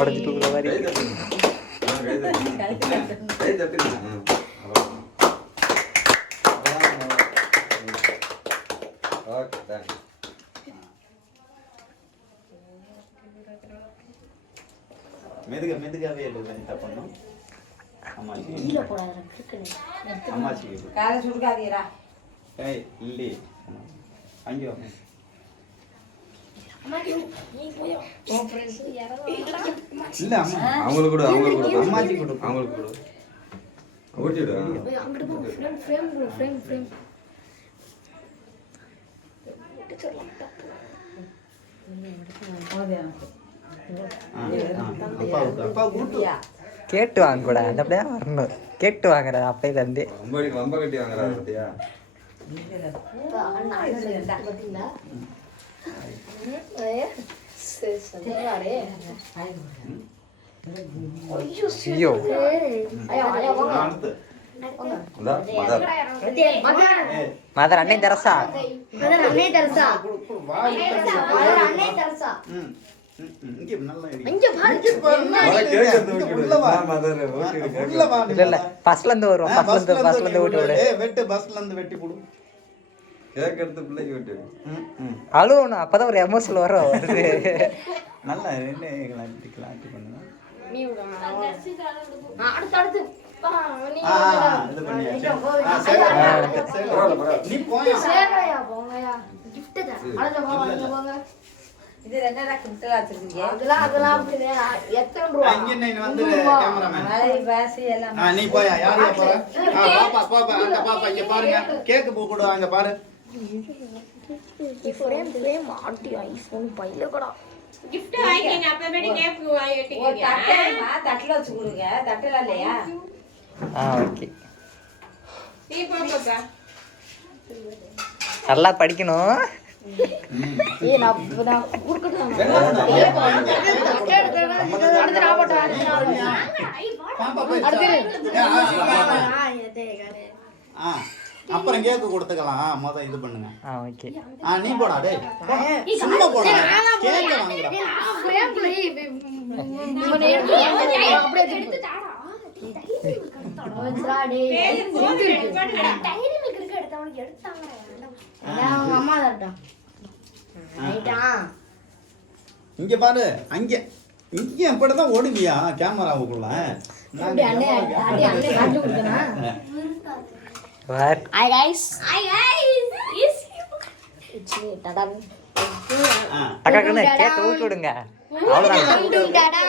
உடஞ்சி தூக்குற மாதிரி. மெதுகாவே பண்ணணும். அம்மாச்சி காலை சுடுக்காதீரா. ஏய் இல்லி அங்கோ இல்ல அம்மா அவங்களுக்கு கூட அம்மாச்சி கூட அவங்களுக்கு கூட ஓட்டிடு. அங்கிட்டு போ. ஃப்ரேம் கேட்டு வாங்க கூட அந்த அப்படியே வரணும். கேட்டு வாங்குற அப்பையில இருந்து ரொம்ப கட்டி வாங்குறா பத்தியா. ஐயோ மதர் அன்னை தெரசா. இல்ல பஸ்ல இருந்து வருவோம். பஸ்ல இருந்து ஓட்டி விடு. வெட்டு பஸ்ல இருந்து வெட்டி கொடு. கேக்குறது பிள்ளைக்கு வெட்டு. அழுவணும் அப்பதான் ஒரு எமோஷனல் வரும். நல்லா என்ன கிளாட்டி பண்ணுங்க. நீ அடுத்து இது பண்ணியாச்சு. நீ போயா போங்கயா gift தான். போங்க. இது என்னடா கிண்டலா வச்சிருக்கீங்க? அதெல்லாம் அப்படியே எத்தனை ரூபாய்? இங்க என்ன வந்து கேமராமேன். மலை பாசி எல்லாம். நீ போயா யாரையா போற? பாப்பா அந்த பாப்பா இங்க பாருங்க. கேக் பூ கூட அங்க பாரு. ஃப்ரேம் ஆட்டி ஐபோன் பையில கூட gift வாங்கிங்க. அப்பவே கேக் வாங்கி வெட்டிங்க. தட்டல வச்சு கொடுங்க. தட்டல இல்லையா? ஓகே. நீ போப்பா. நல்லா படிக்கணும். நான் குடுக்கணும். அப்புறம் கேக்கு கொடுத்துக்கலாம். முத இது பண்ணுங்க. ஓகே. நீ போடா டேய். சும்மா போடா. கேக்க வாங்குடா. இங்க பாரு. அங்க இங்க எப்படிதான் ஓடுவியா கேமராவுக்குள்ள? Hi guys. It's me. கேட்டு ஊட்டி விடுங்க. அவ்வளவுதான்.